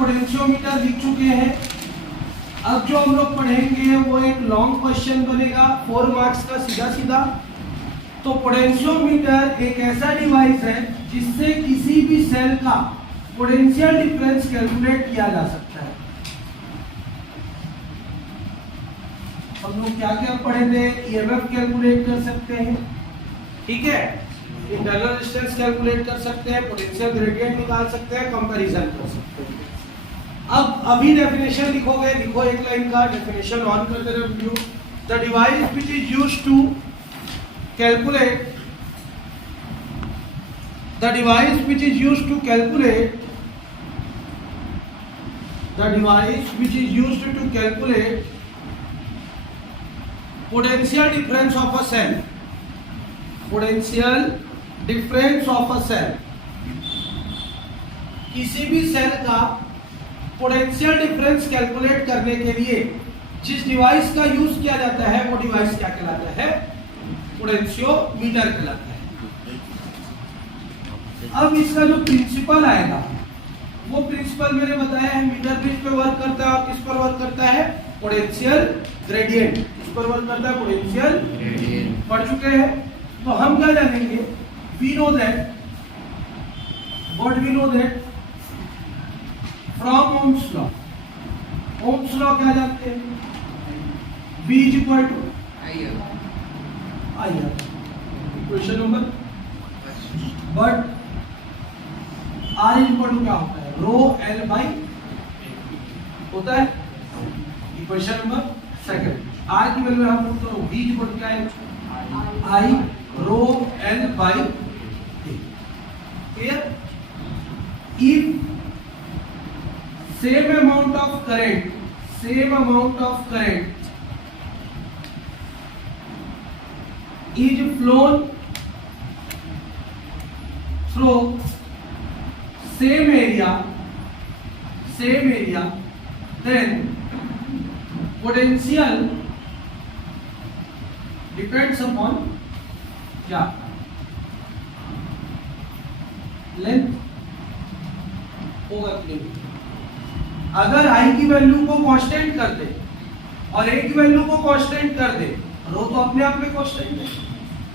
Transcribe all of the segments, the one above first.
Potentiometer लिख चुके हैं। अब जो हम लोग पढ़ेंगे वो एक लॉन्ग क्वेश्चन बनेगा 4 मार्क्स का सीधा सीधा। तो पोटेंशियोमीटर एक ऐसा डिवाइस है जिससे किसी भी सेल का पोटेंशियल डिफरेंस कैलकुलेट किया जा सकता है। हम लोग क्या क्या पढ़े थे? ईएमएफ कैलकुलेट कर सकते हैं, ठीक है, इंटरनल रेजिस्टेंस कैलकुलेट कर सकते हैं, पोटेंशियल ग्रेडियंट निकाल सकते हैं, कंपैरिजन कर सकते हैं। अब अभी डेफिनेशन लिखोगे, लिखो एक लाइन का डेफिनेशन ऑन करते रहो video. The device which is used to calculate the device which is used to calculate potential difference of a cell, potential difference of a cell, किसी भी सेल का पोटेंशियल डिफरेंस कैलकुलेट करने के लिए जिस device का यूज किया जाता है वो डिवाइस क्या कहलाता है? पोटेंशियोमीटर कहलाता है। अब इसका जो प्रिंसिपल आएगा वो प्रिंसिपल मैंने बताया है, मीटर ब्रिज पे वर्क करता है और किस पर वर्क करता है? Potential gradient. किस पर वर्क करता है? Potential gradient. पढ़ चुके हैं। तो हम क्या जानेंगे? We know that, what we know that from Ohm's law. Ohm's law क्या जानते हैं? V is equal to I equation number, but R equal to क्या होता है? रो एल बाई होता है। इक्वेशन नंबर सेकंड, R की वैल्यू हम लोग तो V इक्वल टू क्या है? I rho L by clear. If same amount of current is flown through same area, then potential depends upon क्या? लेंथ होगा कि अगर I की वैल्यू को कांस्टेंट कर दे और A की वैल्यू को कांस्टेंट कर दे, रो तो अपने आप में कांस्टेंट है,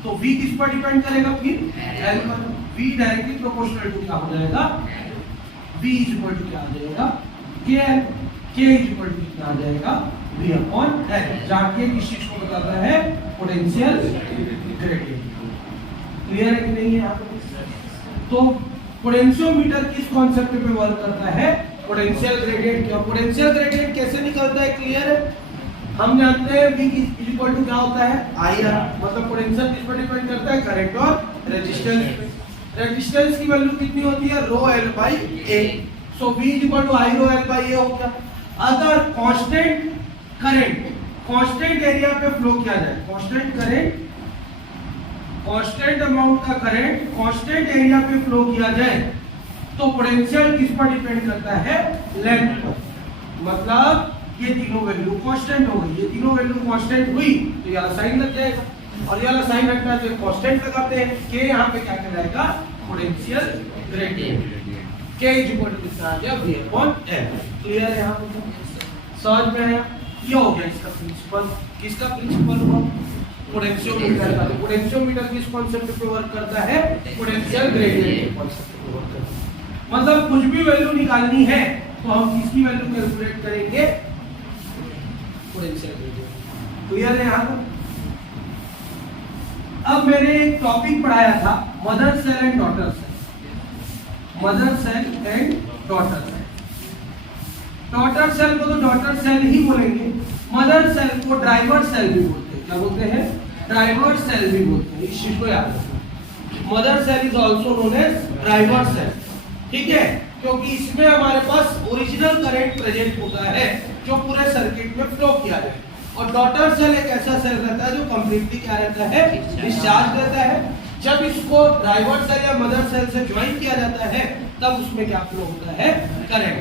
तो V किस पर डिपेंड करेगा? फिर L पर। V डायरेक्टली प्रोपोर्शनल टू क्या हो जाएगा? V इज इक्वल टू क्या आ जाएगा? KL। K is equal to क्या आ जाएगा? V upon L। जाके किस चीज को बताता है? Potential gradient. क्लियर है कि नहीं है यहाँ पे? तो पोटेंशियोमीटर किस कॉन्सेप्ट पे वर्क करता है? Potential gradient. क्या पोटेंशियल ग्रेडियंट कैसे निकलता है? क्लियर है? हम जानते हैं V इज इक्वल टू क्या होता है? IR। मतलब पोटेंशियल किस पर डिपेंड करता है? करंट और रेजिस्टेंस। रेजिस्टेंस की वैल्यू कितनी होती है? Rho L by A. So V is equal to I rho L by A हो गया। अगर कांस्टेंट करंट कांस्टेंट एरिया पे फ्लो किया जाए, कांस्टेंट करंट, कांस्टेंट अमाउंट का करंट कांस्टेंट एरिया पे फ्लो किया जाए तो पोटेंशियल किस पर डिपेंड करता है? लेंथ पर। मतलब ये तीनों वैल्यू कांस्टेंट हो गई, ये तीनों वैल्यू कांस्टेंट हुई तो ये वाला साइन लग जाएगा, और ये वाला साइन हटना है तो कांस्टेंट लगाते हैं। के यहाँ पे क्या कहलाएगा? Potential gradient. के इज इक्वल टू कितना आ गया? V upon L। क्लियर है? यहाँ पे समझ में आया? ये हो गया इसका प्रिंसिपल। किसका प्रिंसिपल हुआ? पोटेंशियोमीटर का। तो पोटेंशियोमीटर किस कॉन्सेप्ट पे वर्क करता है? पोटेंशियल ग्रेडियंट के कॉन्सेप्ट पे वर्क करता है। मतलब कुछ भी वैल्यू निकालनी है तो हम किसकी वैल्यू कैलकुलेट करेंगे? Potential gradient. क्लियर है यहाँ पर? अब मैंने एक टॉपिक पढ़ाया था mother cell and daughter cell. Mother cell and daughter cell. Daughter cell को तो डॉटर सेल ही बोलेंगे, मदर सेल को ड्राइवर सेल भी बोलते हैं। क्या बोलते हैं? ड्राइवर सेल भी बोलते हैं। इस चीज को याद रखना। Mother cell is also known as driver cell, ठीक है, क्योंकि इसमें हमारे पास ओरिजिनल करंट प्रेजेंट होता है जो पूरे सर्किट में फ्लो किया जाए। और डॉटर सेल एक ऐसा सेल रहता है जो कंप्लीटली क्या रहता है? डिस्चार्ज रहता है। जब इसको ड्राइवर सेल या मदर सेल से ज्वाइन किया जाता है तब उसमें क्या फ्लो होता है? करंट।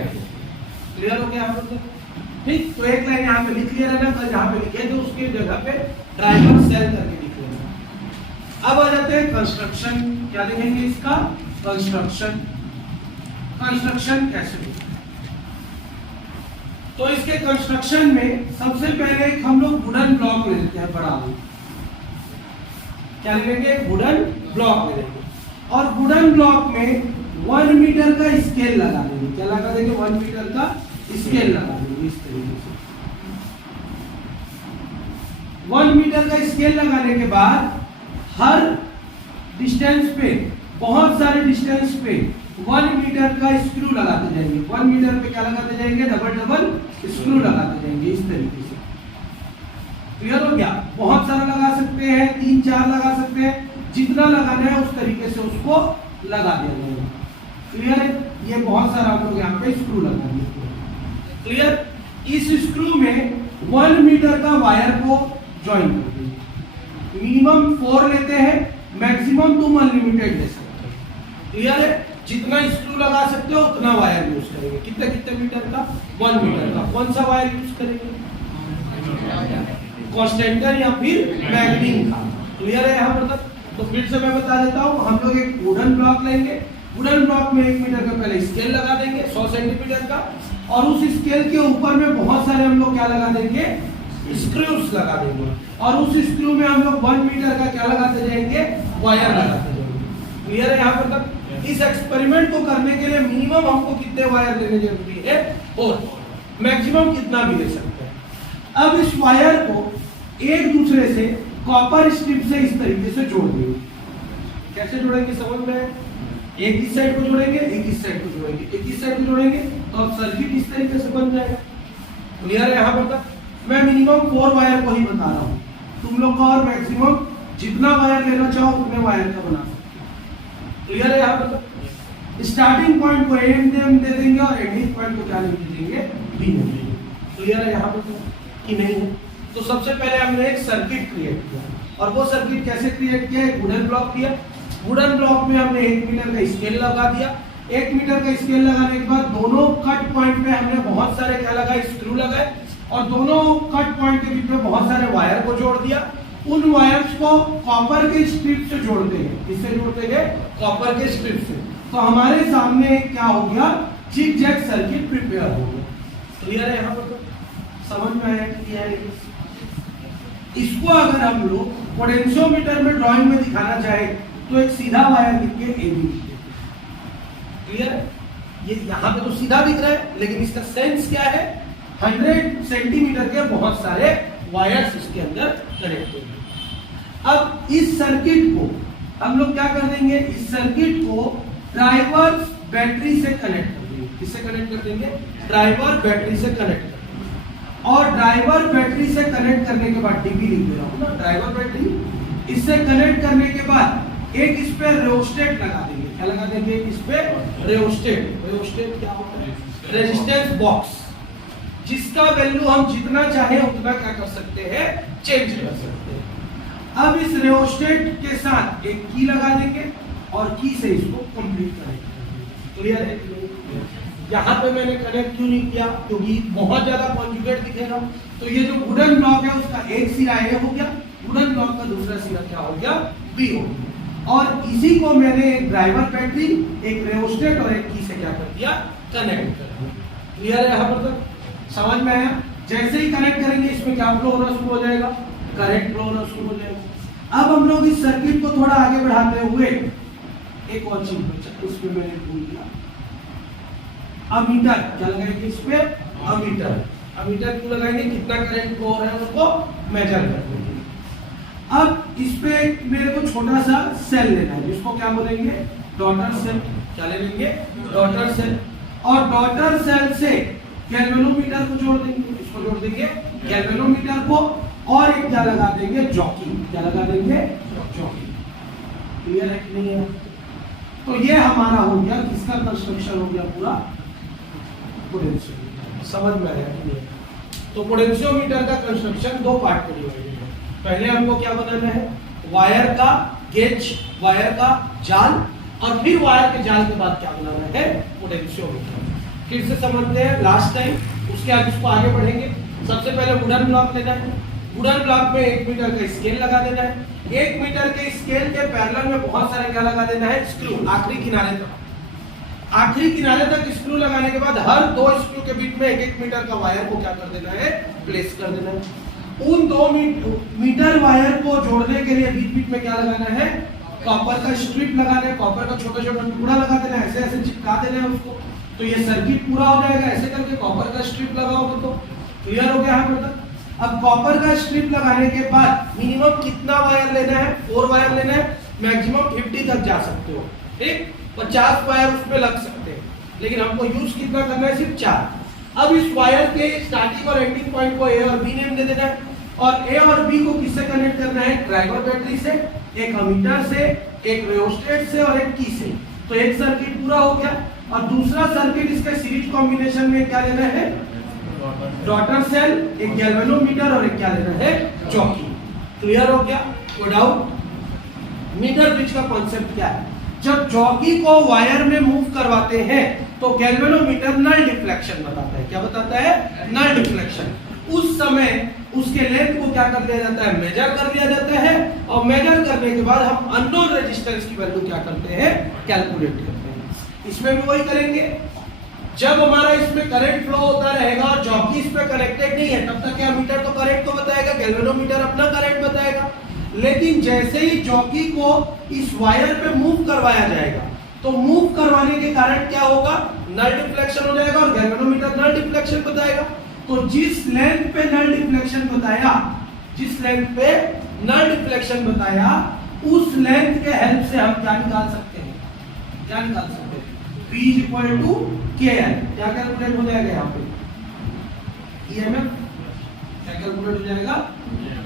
क्लियर हो गया आप लोग? ठीक, तो एक लाइन यहाँ पे लिख लिया रहना, कल जहाँ पे लिखे थे उसकी जगह पे ड्राइवर सेल करके लिख लेना। अब आ जाते हैं कंस्ट्रक्शन। क्या लिखेंगे इसका? कंस्ट्रक्शन। कंस्ट्रक्शन कैसे होता है? तो इसके कंस्ट्रक्शन में सबसे पहले एक हम लोग वुडन ब्लॉक ले लेते हैं बड़ा वाला। क्या लेंगे? वुडन ब्लॉक ले लेंगे और वुडन ब्लॉक में 1 मीटर का स्केल लगा देंगे। क्या लगा देंगे? 1 मीटर का स्केल लगा देंगे इस तरीके से। 1 मीटर का स्केल लगाने के बाद हर डिस्टेंस पे, बहुत सारे डिस्टेंस पे 1 मीटर का स्क्रू लगाते जाएंगे। 1 मीटर पे क्या लगाते जाएंगे? डबल स्क्रू लगाते जाएंगे इस तरीके से। क्लियर हो गया? बहुत सारा लगा सकते हैं, 3-4 लगा सकते हैं, जितना लगाना है उस तरीके से उसको लगा दिया जाएगा। क्लियर है? ये बहुत सारा आप लोग यहाँ पे स्क्रू लगा दिए। क्लियर? इस स्क्रू में 1 मीटर का वायर को ज्वाइन कर देंगे। मिनिमम 4 लेते हैं, मैक्सिमम तुम अनलिमिटेड ले सकते हो। क्लियर है? जितना स्क्रू लगा सकते हो उतना वायर यूज करेंगे। कितने कितने मीटर का? 1 मीटर का। कौन सा वायर यूज करेंगे? कॉन्स्टेंटर या फिर मैग्नीन का। क्लियर है यहाँ पर तक? तो फिर से मैं बता देता हूँ, हम लोग एक वुडन ब्लॉक लेंगे। वुडन ब्लॉक में 1 मीटर का पहले स्केल लगा देंगे 100 सेंटीमीटर का, और उस स्केल के ऊपर में बहुत सारे हम लोग क्या लगा देंगे? स्क्रूज लगा देंगे। और उस स्क्रू में हम लोग 1 मीटर का क्या लगाते जाएंगे? वायर लगाते जाएंगे। क्लियर है यहाँ पर तक? इस एक्सपेरिमेंट को करने के लिए मिनिमम हमको कितने वायर लेने जरूरी है? 4। मैक्सिमम कितना भी ले सकते हैं। अब इस वायर को एक दूसरे से कॉपर स्ट्रिप से इस तरीके से जोड़ देंगे। कैसे जोड़ेंगे समझ में? एक इस साइड को जोड़ेंगे, एक इस साइड को जोड़ेंगे, एक इस साइड को जोड़ेंगे, तो अब सर्किट इस तरीके से बन जाएगा। क्लियर है यहाँ पर तक? मैं मिनिमम 4 वायर को ही बता रहा हूँ, तुम लोग का और मैक्सिमम जितना वायर लेना चाहो उतने वायर का बना सकते हो। क्लियर है यहाँ पर तक? स्टार्टिंग पॉइंट को एम दे देंगे और एंडिंग पॉइंट को क्या नहीं देंगे? बी देंगे। क्लियर है यहाँ पर तक कि नहीं? तो सबसे पहले हमने एक सर्किट क्रिएट किया, और वो सर्किट कैसे क्रिएट किया? एक वुडन ब्लॉक लिया। वुडन ब्लॉक में हमने 1 मीटर का स्केल लगा दिया। 1 मीटर का स्केल लगाने के बाद दोनों कट पॉइंट पे हमने बहुत सारे क्या लगाए? स्क्रू लगाए, और दोनों कट पॉइंट के बीच में बहुत सारे वायर को जोड़ दिया। उन वायर्स को कॉपर के स्ट्रिप से जोड़ते हैं। किससे जोड़ते हैं? कॉपर के स्ट्रिप से। तो हमारे सामने क्या हो गया? जिग जैग सर्किट प्रिपेयर हो गया। क्लियर है यहाँ पर? तो समझ में आया कि है? इसको अगर हम लोग पोटेंशियोमीटर में ड्राइंग में दिखाना चाहे तो एक सीधा वायर लिख के ए बी। क्लियर है? ये यहाँ पे तो सीधा दिख रहा है, लेकिन इसका सेंस क्या है? 100 सेंटीमीटर के बहुत सारे वायर्स इसके अंदर कनेक्ट होंगे। अब इस सर्किट को हम लोग क्या कर देंगे? इस सर्किट को ड्राइवर बैटरी से कनेक्ट कर देंगे। किससे कनेक्ट कर देंगे? ड्राइवर बैटरी से कनेक्ट कर देंगे। और ड्राइवर बैटरी से कनेक्ट करने के बाद डीपी लिख दे रहा हूँ ना, ड्राइवर बैटरी। इससे कनेक्ट करने के बाद एक इस पे रेओस्टेट लगा देंगे। क्या लगा देंगे? इस पे रेओस्टेट। रेओस्टेट क्या होता है? रेजिस्टेंस बॉक्स, जिसका वैल्यू हम जितना चाहे उतना क्या कर सकते हैं? चेंज कर सकते हैं। अब इस रेओस्टेट के साथ एक की लगा देंगे और की से इसको कंप्लीट करेंगे। क्लियर है? यहाँ पे मैंने कनेक्ट क्यों नहीं किया? क्योंकि बहुत ज्यादा कॉन्जुगेट दिखेगा। तो ये जो वुडन ब्लॉक है उसका एक सिरा ए हो गया, वुडन ब्लॉक का दूसरा सिरा क्या हो गया? बी हो गया। और इसी को मैंने एक ड्राइवर बैटरी, एक रेओस्टेट और एक की से क्या कर दिया? कनेक्ट कर दिया। क्लियर है यहाँ पर तक? समझ में आया? जैसे ही कनेक्ट करेंगे इसमें क्या फ्लो होना शुरू हो जाएगा? करंट फ्लो होना शुरू हो जाएगा। अब हम लोग इस सर्किट को थोड़ा आगे बढ़ाते हुए एक और चीज उसमें मैंने भूल दिया, अमीटर। क्या लगाएंगे इस पे? अमीटर। अमीटर क्यों लगाएंगे? कितना करंट फ्लो हो रहा है उसको मेजर करने के लिए। अब इस पे मेरे को छोटा सा सेल लेना है, जिसको क्या बोलेंगे? Daughter cell. क्या ले लेंगे? Daughter cell. और डॉटर सेल से गैल्वेनोमीटर को जोड़ देंगे। इसको जोड़ देंगे गैल्वेनोमीटर को, और एक क्या लगा देंगे? जॉकी। क्या लगा देंगे? जॉकी। क्लियर है कि नहीं है? तो ये हमारा हो गया, किसका कंस्ट्रक्शन हो गया? पूरा पोटेंशियोमीटर। समझ में आया कि नहीं? तो पोटेंशियोमीटर का कंस्ट्रक्शन 2 पार्ट में डिवाइडेड है। पहले हमको क्या बनाना है? वायर का गेज, वायर का जाल, और फिर वायर के जाल के बाद क्या बनाना है? पोटेंशियोमीटर। फिर से समझते हैं लास्ट टाइम, उसके बाद इसको आगे बढ़ेंगे। सबसे पहले वुडन ब्लॉक लेना है। वुडन ब्लॉक में 1 मीटर का स्केल लगा देना है। 1 मीटर के स्केल के पैरेलल में बहुत सारे क्या लगा देना है? स्क्रू, आखिरी किनारे तक। आखिरी किनारे तक स्क्रू लगाने के बाद हर 2 स्क्रू के बीच में 1-1 मीटर का वायर को क्या कर देना है, प्लेस कर देना है। उन 2 मीटर वायर को जोड़ने के लिए बीच बीच में क्या लगाना है, कॉपर का स्ट्रिप लगाना है, कॉपर का छोटा छोटा टुकड़ा लगा देना है, ऐसे ऐसे चिपका देना है उसको, तो ये सर्किट पूरा हो जाएगा। ऐसे करके कॉपर का स्ट्रिप लगाओगे तो क्लियर हो गया यहाँ तक। अब कॉपर का स्ट्रिप लगाने के बाद मिनिमम कितना वायर लेना है, 4 वायर लेना है, मैक्सिमम 50 तक जा सकते हो, ठीक, 50 वायर उसमें लग सकते हैं, लेकिन हमको यूज कितना करना है, सिर्फ 4। अब इस वायर के स्टार्टिंग और एंडिंग पॉइंट को ए और बी नेम दे देना है, और ए और बी को किससे कनेक्ट करना है, ड्राइवर बैटरी से, एक अमीटर से, एक रियोस्टेट से और एक की से। तो एक सर्किट पूरा हो गया। और दूसरा सर्किट इसके सीरीज कॉम्बिनेशन में क्या लेना है, डॉटर सेल, एक गैल्वेनोमीटर और एक क्या लेना है, चौकी। क्लियर हो गया, कोई डाउट? मीटर ब्रिज का कॉन्सेप्ट क्या है, जब चौकी को वायर में मूव करवाते हैं तो गैल्वेनोमीटर नल डिफ्लेक्शन बताता है। क्या बताता है, नल डिफ्लेक्शन। उस समय उसके लेंथ को क्या कर लिया जाता है, मेजर कर लिया जाता है, और मेजर करने के बाद हम अननोन रेजिस्टेंस की वैल्यू क्या करते हैं, कैलकुलेट करते हैं। इसमें भी वही करेंगे। जब हमारा इसमें करंट फ्लो होता रहेगा और जॉकी इस पे कनेक्टेड नहीं है, तब तक क्या मीटर तो करंट को बताएगा, गैल्वेनोमीटर अपना करंट बताएगा। लेकिन जैसे ही जॉकी को इस वायर पे मूव करवाया जाएगा, तो मूव करवाने के कारण क्या होगा, नल डिफ्लेक्शन हो जाएगा और गैल्वेनोमीटर नल डिफ्लेक्शन बताएगा। तो जिस लेंथ पे नल डिफ्लेक्शन बताया, जिस लेंथ पे नल डिफ्लेक्शन बताया, उस लेंथ के हेल्प से हम क्या निकाल सकते हैं, क्या निकाल सकते हैं, V = KL। क्या कैलकुलेट हो जाएगा यहाँ पे, EMF क्या कैलकुलेट हो जाएगा।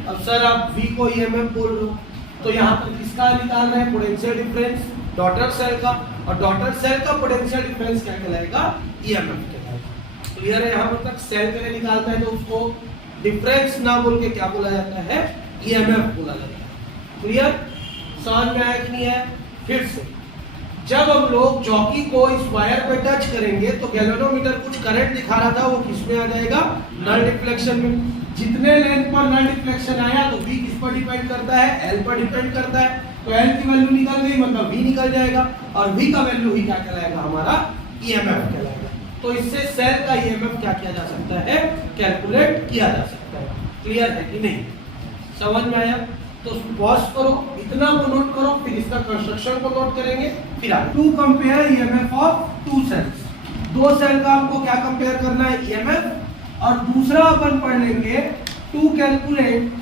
अब सर आप V को EMF बोल रहे हो, तो यहाँ पर किसका निकालना है, पोटेंशियल डिफरेंस डॉटर सेल का, और डॉटर सेल का पोटेंशियल डिफरेंस क्या कहलाएगा, EMF कहलाएगा। क्लियर है, यहाँ पर तक सेल के लिए निकालता है तो उसको डिफरेंस ना बोल के क्या बोला जाता है, EMF बोला जाता है। क्लियर, समझ में आया कि नहीं है। फिर से जब हम लोग चौकी को इस वायर पे टच करेंगे तो गैल्वेनोमीटर कुछ करंट दिखा रहा था, वो किस में आ जाएगा, नल डिफ्लेक्शन में। जितने लेंथ पर नल डिफ्लेक्शन आया तो V किस पर डिपेंड करता है, L पर डिपेंड करता है। तो L की वैल्यू निकल गई, मतलब V निकल जाएगा, और V का वैल्यू ही क्या कहलाएगा, हमारा EMF कहलाएगा। तो इससे सेल का EMF क्या किया जा सकता है, कैलकुलेट किया जा सकता है। क्लियर है कि नहीं, समझ में आया। तो पॉज करो, इतना को नोट करो, फिर इसका कंस्ट्रक्शन को नोट करेंगे, फिर आगे। To compare EMF of 2 cells. 2 cell का आपको क्या कंपेयर करना है, EMF, और दूसरा अपन पढ़ लेंगे to calculate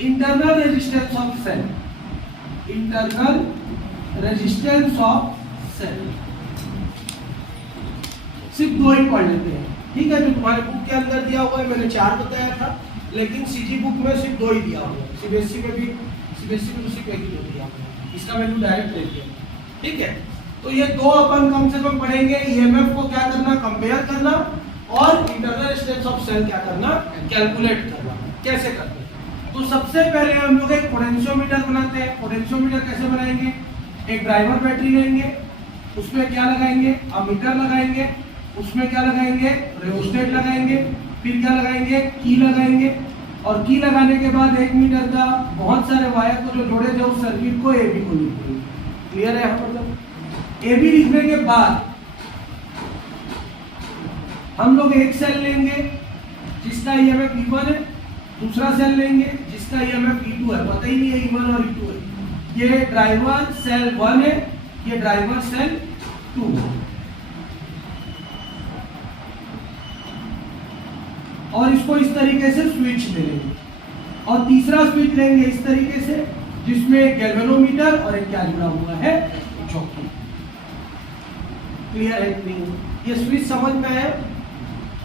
internal resistance of cell. Internal resistance of cell सिर्फ 2 ही पढ़ लेते हैं, ठीक है। जो तुम्हारे बुक के अंदर दिया हुआ है, मैंने 4 बताया था, लेकिन सीजी बुक में सिर्फ 2 ही दिया हुआ है। सीबीएसई में भी, सीबीएसई में सिर्फ 1 ही दिया हुआ है, इसका वैल्यू डायरेक्ट ले लिया, ठीक है। तो ये 2 अपन कम से कम पढ़ेंगे, ईएमएफ को क्या करना, कंपेयर करना, और इंटरनल रेजिस्टेंस ऑफ सेल क्या करना, कैलकुलेट करना। कैसे करते हैं, तो सबसे पहले हम लोग एक पोटेंशियोमीटर बनाते हैं। पोटेंशियोमीटर कैसे बनाएंगे, एक ड्राइवर बैटरी लेंगे, उसमें क्या लगाएंगे, अमीटर लगाएंगे, उसमें क्या लगाएंगे, रियोस्टेट लगाएंगे, फिर क्या लगाएंगे, की लगाएंगे, और की लगाने के बाद 1 मीटर का बहुत सारे वायर को जो जोड़े थे उस सर्किट को AB को लिख देंगे। क्लियर है, मतलब AB लिखने के बाद हम लोग एक सेल लेंगे जिसका EMF E1 है, दूसरा सेल लेंगे जिसका EMF E2 है, पता ही नहीं है E1 और E2 है। ये ड्राइवर सेल 1 है, ये ड्राइवर सेल 2 है, और इसको इस तरीके से स्विच ले लेंगे, और तीसरा स्विच लेंगे इस तरीके से, जिसमें एक गैल्वेनोमीटर और एक क्या जुड़ा हुआ है, चौकी। क्लियर है कि नहीं, ये स्विच समझ में है।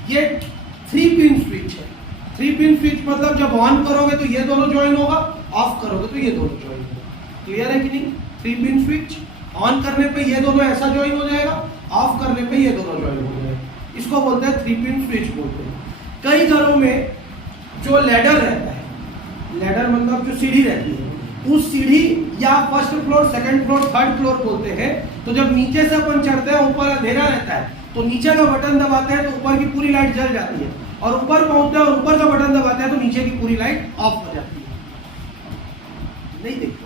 ये 3 पिन स्विच है। 3 पिन स्विच मतलब जब ऑन करोगे तो ये दोनों ज्वाइन होगा, ऑफ करोगे तो ये दोनों ज्वाइन होगा। क्लियर है कि नहीं, 3 पिन स्विच, ऑन करने पे ये दोनों ऐसा ज्वाइन हो जाएगा, ऑफ करने पे ये दोनों ज्वाइन हो जाएगा। इसको बोलते हैं 3 पिन स्विच बोलते हैं। कई घरों में जो लैडर रहता है, लैडर मतलब जो सीढ़ी रहती है, उस सीढ़ी या first floor, second floor, third floor बोलते हैं, तो जब नीचे से अपन चढ़ते हैं, ऊपर अंधेरा रहता है, तो नीचे का बटन दबाते हैं तो ऊपर की पूरी लाइट जल जाती है, और ऊपर पहुंचते हैं और ऊपर का बटन दबाते हैं तो नीचे की पूरी लाइट ऑफ हो जाती है। नहीं देखते,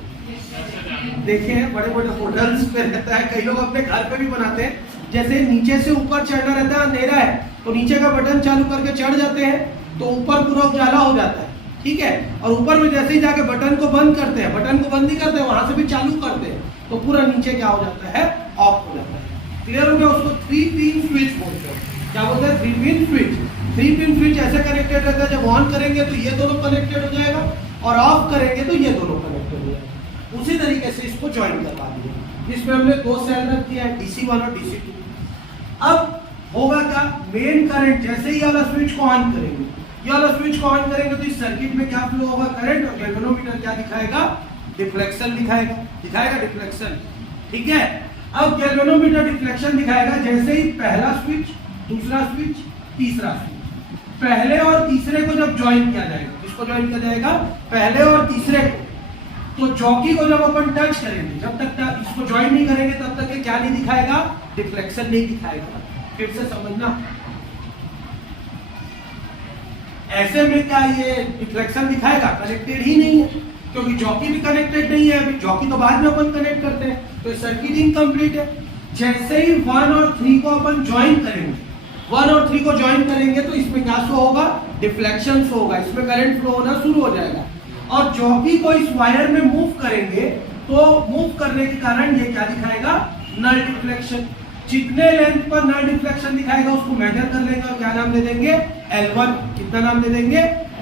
देखे हैं, बड़े बड़े होटल्स पे रहता है, कई लोग अपने घर पे भी बनाते हैं। जैसे नीचे से ऊपर चढ़ना रहता है, अंधेरा है तो नीचे का बटन चालू करके चढ़ जाते हैं तो ऊपर पूरा उजाला हो जाता है, ठीक है। और ऊपर में जैसे ही जाके बटन को बंद करते हैं, बटन को बंद नहीं करते, वहां से भी चालू करते हैं तो पूरा नीचे क्या हो जाता है, ऑफ हो जाता है। क्लियर हो गया? उसको 3 पिन स्विच बोलते हैं। क्या बोलते हैं? 3 पिन स्विच। 3 पिन स्विच ऐसे कनेक्टेड रहता है, जब ऑन करेंगे तो ये दोनों कनेक्टेड हो जाएगा और ऑफ करेंगे तो ये दोनों कनेक्टेड हो जाएगा। उसी तरीके से इसको ज्वाइन करवा दिया। इसमें हमने 2 सेल रख दिया है, DC1 और DC2। अब होगा क्या, मेन करंट जैसे ही वाला स्विच को ऑन करेंगे, ये वाला स्विच को ऑन करेंगे तो इस सर्किट में क्या फ्लो होगा, करंट, और गैल्वेनोमीटर क्या दिखाएगा, डिफ्लेक्शन दिखाएगा, डिफ्लेक्शन, ठीक है। अब गैल्वेनोमीटर डिफ्लेक्शन दिखाएगा जैसे ही पहला स्विच, दूसरा स्विच, तीसरा स्विच, पहले और तीसरे को जब ज्वाइन किया जाएगा, किसको ज्वाइन किया जाएगा, पहले और तीसरे को, तो जॉकी को जब अपन टच करेंगे, जब तक इसको ज्वाइन नहीं करेंगे तब तक ये क्या नहीं दिखाएगा, डिफ्लेक्शन नहीं दिखाएगा। फिर से समझना, ऐसे में क्या ये डिफ्लेक्शन दिखाएगा, कनेक्टेड ही नहीं है, क्योंकि जॉकी भी कनेक्टेड नहीं है, अभी जॉकी तो बाद में अपन कनेक्ट करते हैं, तो सर्किट इनकम्प्लीट है। जैसे ही 1 और 3 को अपन ज्वाइन करेंगे, 1 और 3 को ज्वाइन करेंगे तो इसमें क्या शो होगा, डिफ्लेक्शन शो होगा, इसमें करंट फ्लो होना शुरू हो जाएगा। और जॉकी को इस वायर में मूव करेंगे तो मूव करने के कारण ये क्या दिखाएगा, नल डिफ्लेक्शन। जितने लेंथ पर नल डिफ्लेक्शन दिखाएगा उसको मेजर कर लेंगे और क्या नाम दे देंगे, L1। कितना नाम दे देंगे,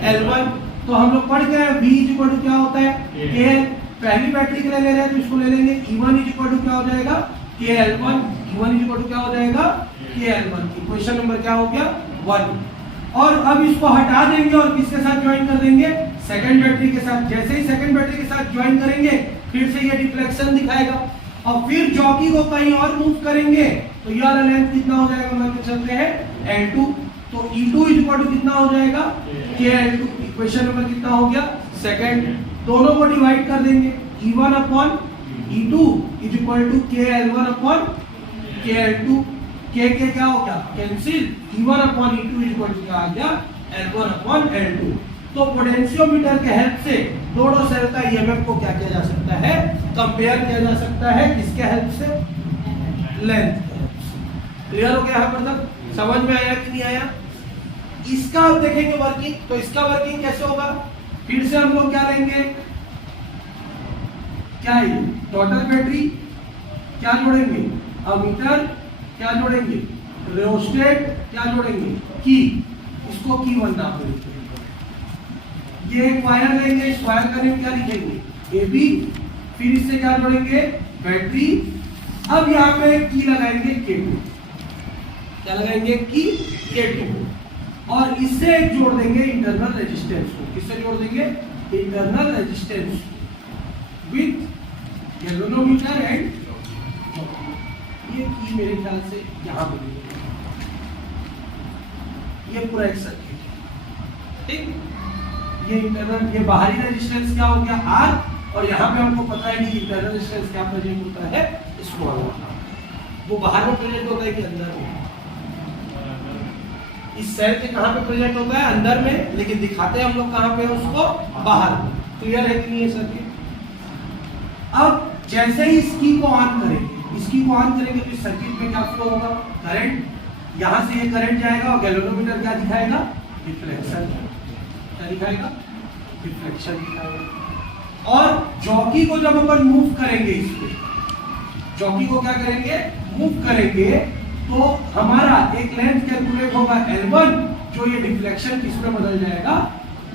L1। तो हम लोग पढ़ गए V इक्वल टू क्या होता है, KL। पहली बैटरी के लिए ले रहे हैं तो इसको ले लेंगे E1 इक्वल टू क्या हो जाएगा, KL1। E1 इक्वल टू क्या हो जाएगा, KL1। इक्वेशन नंबर क्या हो गया, 1। और अब इसको हटा देंगे और किसके साथ ज्वाइन कर देंगे, सेकंड बैटरी के साथ। जैसे ही सेकंड बैटरी के साथ ज्वाइन करेंगे फिर से ये डिफ्लेक्शन दिखाएगा और फिर जॉकी को कहीं और मूव करेंगे तो ये वाला लेंथ कितना हो जाएगा, मान के चलते हैं L2। तो E2 इक्वल टू कितना हो जाएगा, KL2। इक्वेशन नंबर कितना हो गया, सेकंड। दोनों को डिवाइड कर देंगे, E1 upon E2 is equal to KL1 upon KL2। के क्या हो गया, cancel. E1 upon E2 is equal to क्या आ गया, L1 अपॉन L2। तो पोटेंशियोमीटर के हेल्प से दोनों सेल का ईएमएफ को क्या किया जा सकता है, कंपेयर किया जा सकता है, किसके हेल्प से, लेंथ के हेल्प से। क्लियर हो गया यहाँ पर तक, समझ में आया कि नहीं आया? इसका आप देखेंगे वर्किंग, तो इसका वर्किंग कैसे होगा, फिर से हम लोग क्या लेंगे, क्या है, टोटल बैटरी, क्या जोड़ेंगे, अमीटर, क्या जोड़ेंगे, रियोस्टेट, क्या जोड़ेंगे, की। इसको की 1 नाम देंगे। ये एक वायर लेंगे, इस वायर का नेम क्या लिखेंगे, AB। फिर इससे क्या जोड़ेंगे, बैटरी। अब यहाँ पे की लगाएंगे K2, क्या लगाएंगे, की K2। और इससे एक जोड़ देंगे इंटरनल रेजिस्टेंस को। किससे जोड़ देंगे, internal resistance with galvanometer and. ये की मेरे ख्याल से यहाँ पे ये पूरा एक सर्किट, ठीक। ये इंटरनल, ये बाहरी रेजिस्टेंस क्या हो गया, R। और यहाँ पे हमको पता है कि इंटरनल रेजिस्टेंस क्या प्रेजेंट होता है, स्मॉल। वो बाहर में प्रेजेंट होता है कि अंदर में, इस सेल के कहाँ पे प्रेजेंट होता है, अंदर में, लेकिन दिखाते हैं हम लोग कहाँ पे, उसको बाहर। क्लियर है कि नहीं है सर्किट? अब जैसे ही इस की को ऑन करेंगे, इसकी को ऑन करेंगे तो इस सर्किट में क्या फ्लो होगा, करंट। यहाँ से ये करंट जाएगा और गैल्वेनोमीटर क्या दिखाएगा, डिफ्लेक्शन। क्या दिखाएगा, डिफ्लेक्शन दिखाएगा। और जॉकी को जब अपन मूव करेंगे, इसको जॉकी को क्या करेंगे, मूव करेंगे, तो हमारा एक लेंथ कैलकुलेट होगा L1, जो ये डिफ्लेक्शन किसमें बदल जाएगा,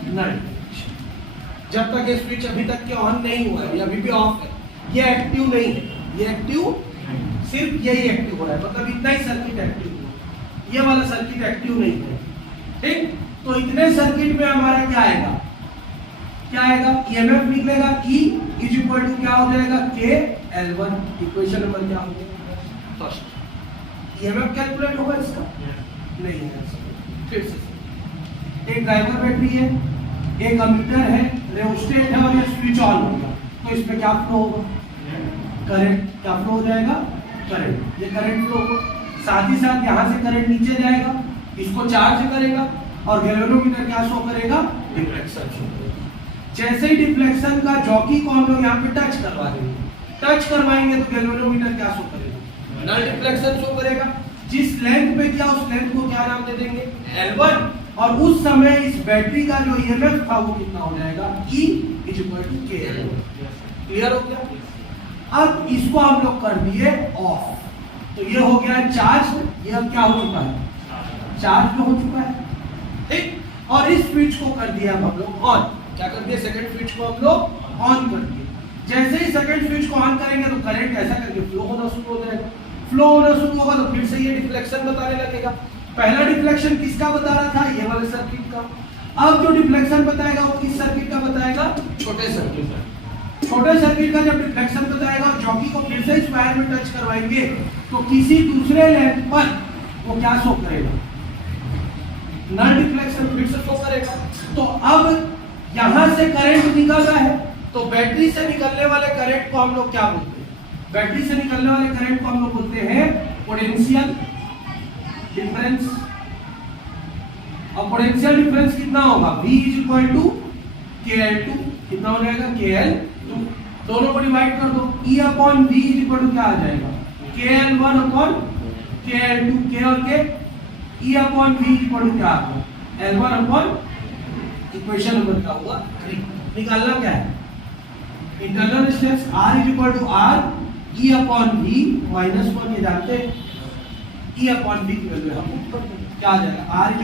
नल डिफ्लेक्शन। जब तक ये स्विच अभी तक के ऑन नहीं हुआ है, ये अभी भी ऑफ है, ये एक्टिव नहीं है, ये एक्टिव, सिर्फ यही एक्टिव हो रहा है, मतलब इतना ही सर्किट एक्टिव है, ये वाला सर्किट एक्टिव नहीं है, ठीक। तो इतने सर्किट में हमारा क्या आएगा, क्या आएगा, ईएमएफ निकलेगा, E इज इक्वल टू क्या हो जाएगा, KL1। इक्वेशन नंबर क्या हो गया, फर्स्ट। ईएमएफ कैलकुलेट होगा इसका, नहीं है। फिर से एक ड्राइवर बैटरी है, एक अमीटर है, रियोस्टेट है और ये स्विच ऑन होगा, तो इसमें क्या फ्लो होगा, करंट। क्या फ्लो हो जाएगा, करंट। ये करंट फ्लो होगा, साथ ही साथ यहाँ से करंट नीचे जाएगा, इसको चार्ज करेगा और गैल्वेनोमीटर क्या शो करेगा, डिफ्लेक्शन शो करेगा। जैसे ही डिफ्लेक्शन का जॉकी को हम लोग यहाँ पे टच करवा देंगे, टच करवाएंगे तो गैल्वेनोमीटर क्या शो करेगा, नल डिफ्लेक्शन शो करेगा। जिस लेंथ पे किया उस लेंथ को क्या नाम दे देंगे, L1, और उस समय इस बैटरी का जो ईएमएफ था वो कितना हो जाएगा, E = KL। क्लियर हो गया। अब इसको हम लोग कर दिए ऑफ, तो ये हो गया चार्ज, ये अब क्या हो चुका है, चार्ज में हो चुका है, ठीक। और इस स्विच को कर दिया हम लोग ऑन, क्या कर दिया, सेकंड स्विच को हम लोग ऑन कर दिए। जैसे ही सेकंड स्विच को ऑन करेंगे तो करंट ऐसा करके फ्लो होना शुरू हो जाएगा, फ्लो होना शुरू होगा तो फिर से ये डिफ्लेक्शन बताने लगेगा। पहला डिफ्लेक्शन किसका बता रहा था, ये वाले सर्किट का। अब जो डिफ्लेक्शन बताएगा वो किस सर्किट का बताएगा, छोटे सर्किट का। छोटे सर्किट का जब डिफ्लेक्शन बताएगा, चौकी को फिर से इस वायर में टच करवाएंगे तो किसी दूसरे लेंथ पर वो क्या शो करेगा, नल डिफ्लेक्शन फिर से शो करेगा। तो अब यहां से करंट निकल रहा है, तो बैटरी से निकलने वाले करंट को हम लोग क्या बोलते हैं, बैटरी से निकलने वाले करंट को हम लोग बोलते हैं पोटेंशियल डिफरेंस। और पोटेंशियल डिफरेंस कितना होगा, V = KL2, कितना हो जाएगा, KL2। दोनों को डिवाइड कर दो, E/V = क्या आ जाएगा, KL1/KL2, K और K, E/V = क्या आ गया, L1/ इक्वेशन नंबर क्या होगा 3। निकालना क्या है, internal resistance R = R E/V -1, ये जानते हैं, E/V की वैल्यू हम क्या आ जाएगा, R =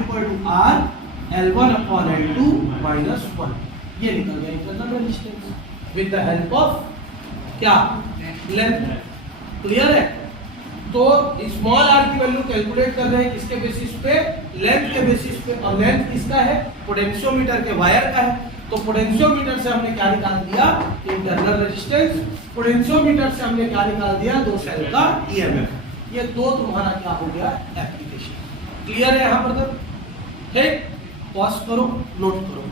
R L1/L2 -1, ये निकल गया internal resistance with the help of क्या, लेंथ। क्लियर है। तो स्मॉल r की वैल्यू कैलकुलेट कर रहे हैं किसके बेसिस पे, लेंथ के बेसिस पे, और लेंथ किसका है, पोटेंशियोमीटर के वायर का है। तो पोटेंशियोमीटर से हमने क्या निकाल दिया, इंटरनल रेजिस्टेंस। पोटेंशियोमीटर से हमने क्या निकाल दिया, दो सेल का ईएमएफ। ये दो तुम्हारा क्या हो गया, एप्लीकेशन। क्लियर है यहाँ पर तक, ठीक। पॉज करो, नोट करो।